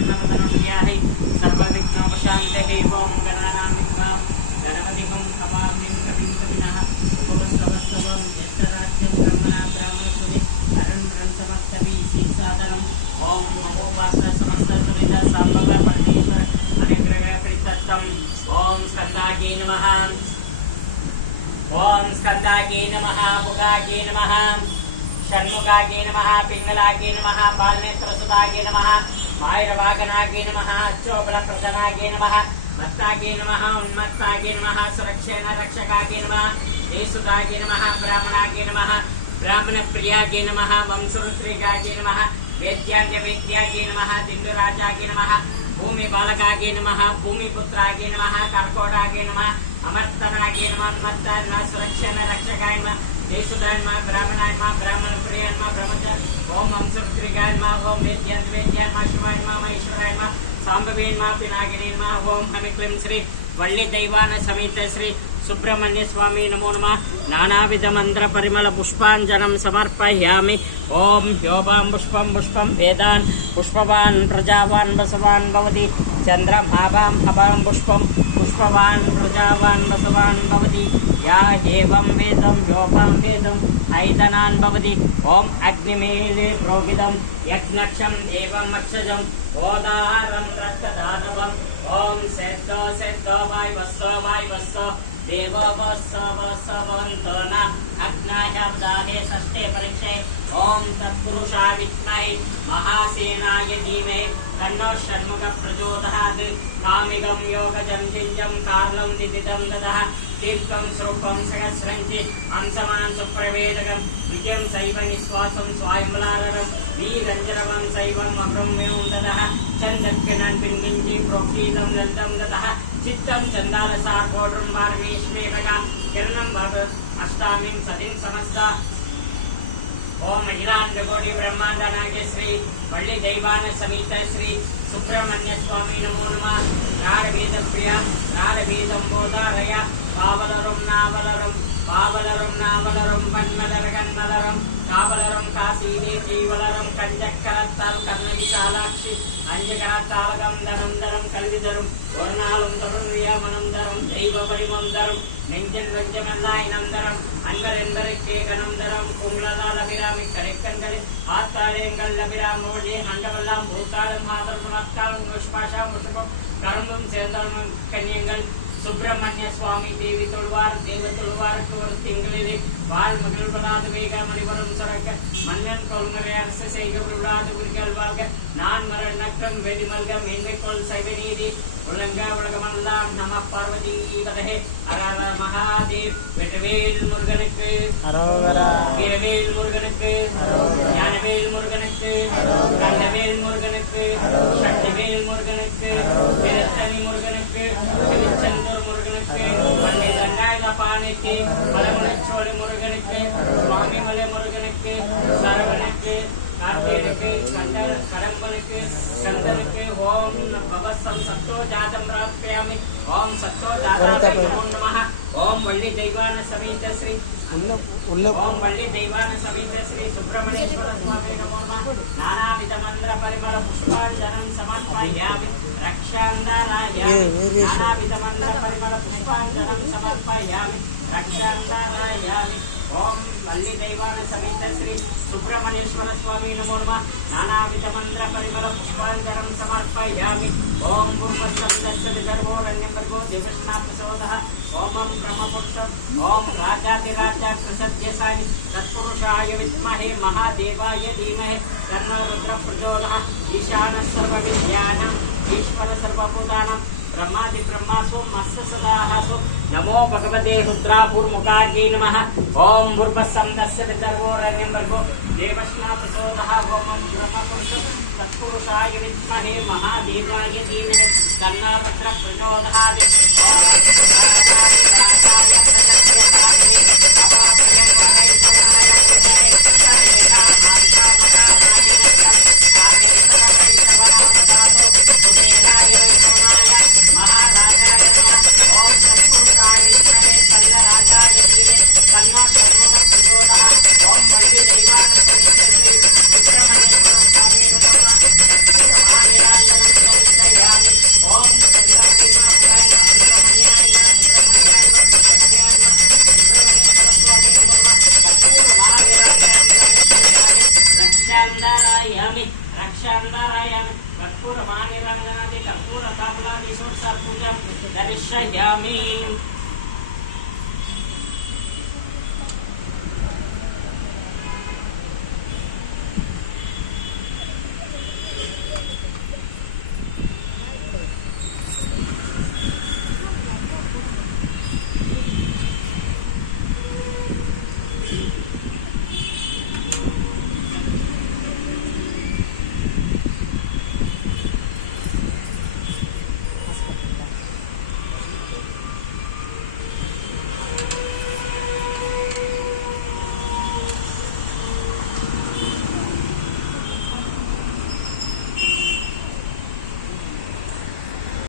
प्रसन्नवदनोऽन्याहि सर्वविघ्नोपशान्तये ओं गणानां विद्वां गणपतिं हवामिं कविं कविनः उपवत्सवत्सवं ज्येष्ठराज्यं ब्रह्मणा ब्राह्मणसुनि अरुणं समस्तवि श्रीसादनम् ओं नमोपास समस्तसुनिध साम्बव परमेश्वर अनुग्रह प्रीतत्तम् ओं स्कन्दाय नमः ओं स्कन्दाय नमः मुगाय नमः षण्मुखाय नमः पिंगलाय नमः बालनेत्रसुताय नमः मायरवागनाय नमः चोबलप्रदनाय नमः मत्ताय नमः उन्मत्ताय नमः सुरक्षेण रक्षकाय नमः देशुताय नमः ब्राह्मणाय नमः ब्राह्मणप्रियाय नमः वंशरुद्रिकाय नमः वेद्याय नमः दिन्दुराजाय नमः भूमिबालकाय नमः भूमिपुत्राय नमः कर्कोटाय नमः अमर्तनाय नमः उन्मत्ताय सुरक्षेण रक्षकाय नमः देशुदाय नमः ब्राह्मणाय नमः ब्राह्मणप्रियाय नमः ब्रह्मचार्य ओम वंशरुद्रिकाय नमः ओम वेद्याय नमः शिवाय नमः महेश्वराय नमः सांबवे नमः पिनाकिनी नमः ओम हमिक्लीं श्री वल्ली दैवान समेत श्री सुब्रह्मण्य स्वामी नमो नमः नानाविध मंत्र परिमल पुष्पांजनं समर्पयामि ओम योबां पुष्पं पुष्पं वेदान् पुष्पवान् प्रजावान् बसवान् भवति चन्द्रमाभां हवां पुष्पं पुष्पवान् प्रजावान् बसवान् भवति या एवं वेदं योबां वेदम् ऐदनान् भवति ओम अग्निमीले प्रोगितं यज्ञक्षं देवम् अक्षजम् ओदारं रक्तदानवम् ओम सेद्धो सेद्धो वायवस्सो देवो वस्सवन्तो न अग्नायाब्दाहे षष्ठे परीक्षे ओम तत्पुरुषा विद्महे महासेनाय धीमहि तन्नो षण्मुखः प्रचोदयात् कामिकं योगजं चिञ्जं कार्लं दिदितं ददः तीर्थं स्वरूपं सहस्रञ्चि अंशमान् सुप्रवेदकं विजयं सैव निःश्वासं स्वायम्बलाररं वीरञ्जरवं सैवं अग्रम्यं ददः चन्दक्किणन् पिङ्गिञ्जि प्रोक्षितं ललितं ददः चित्तं चन्दालसार्कोड्रं वार्मेश्वेवगा किरणं भव अष्टामीं सतिं समस्ता ओम अखिलांडकोटि ब्रह्मांड नायक श्री वल्ली दैवान समेत श्री सुब्रह्मण्य स्वामी नमो नमः नारवेद प्रिया नारवेदं बोधारय पावलरं नावलरं वन्मलरगन्मलरं कावलरं काशीने जीवलरं कंजक्करत्ताल कर्णविशालाक्षि अंजकरत्तालगं धनं कल्विधरं वर्णालं तरुण्यमनं दैवपरिमं धरं நெஞ்சன் வெஞ்சமெல்லாம் இனந்தரம் அன்பரென்பருக்கே கணந்தரம் குங்களதால் அபிராமி கரைக்கண்கள் ஆத்தாலயங்கள் அபிராம் மோழி அண்டவெல்லாம் பூத்தாளும் மாதரும் அக்காலும் முஷ்பாஷா முஷபம் கரும்பும் சேர்ந்தாலும் கன்னியங்கள் சுப்பிரமணிய சுவாமி தேவி தொழுவார் தேவ தொழுவாருக்கு ஒரு திங்களிலே வாழ் மகிழ்வதாது வேக மணிவரும் சுரக்க மன்னன் கொள்முறை அரசு செய்க விடாது குறிகள் வாழ்க நான் மரண நக்கம் வெடிமல்க மேன்மைக்கோள் சைவ நீதி உலங்க உலகமெல்லாம் நம பார்வதி வதகே அரஹர மகாதேவ் வெற்றிவேல் முருகனுக்கு அரோகரா வீரவேல் முருகனுக்கு அரோகரா ஞானவேல் முருகனுக்கு அரோகரா கண்ணவேல் முருகனுக்கு அரோகரா சக்திவேல் முருகனுக்கு அரோகரா வீரத்தனி முருகனுக்கு திருச்செந்தூர் முருகனுக்கு மண்ணை தண்டாயுதபாணிக்கு மலமுனைச்சோலை முருகனுக்கு சுவாமிமலை முருகனுக்கு சரவணனுக்கு कार्तिक कंदर करंबलक कंदरके ओम भवसं सत्तो जातं प्राप्यामि ओम सत्तो जाताय नमो नमः ओम वल्ली दैवान समेत श्री ओम वल्ली दैवान समेत श्री सुब्रह्मण्येश्वर स्वामी नमो नमः नानाविध मंत्र परिमल पुष्पांजनं समर्पयामि रक्षांदराय नानाविध मंत्र परिमल पुष्पांजनं समर्पयामि रक्षांदराय ओम वल्ली दैवान समेत श्री सुब्रह्मण्येश्वर स्वामी नमो नमः नानाविध मंत्र परिमल पुष्पांजनं समर्पयामि ओम भूर्भुवस्सवितस्य विदर्भोरण्यं भर्गो देवस्ना प्रचोदः ओमं ब्रह्मपुत्रम् ओम राजाधिराजा प्रसद्यसायि तत्पुरुषाय विद्महे महादेवाय धीमहि तन्नो रुद्रः प्रचोदयात् ईशानः सर्वविद्यानाम् ईश्वर सर्वभूतानां ब्रह्मादि ब्रह्मासु मत्स्य सदाहसु नमो भगवते रुद्रापूर्मुखायै नमः ओम भूर्भुवस्सवितस्य विदर्भोरण्यं भर्गो देवस्ना प्रचोदयात् ओमं ब्रह्मपुत्रम् तत्पुरुषाय विद्महे महादेवाय धीमहि तन्नो रुद्रः प्रचोदयात् नीराजनादि कर्पूर ताम्बूलादि षोडशोपचारादिपूजां दर्शयामि।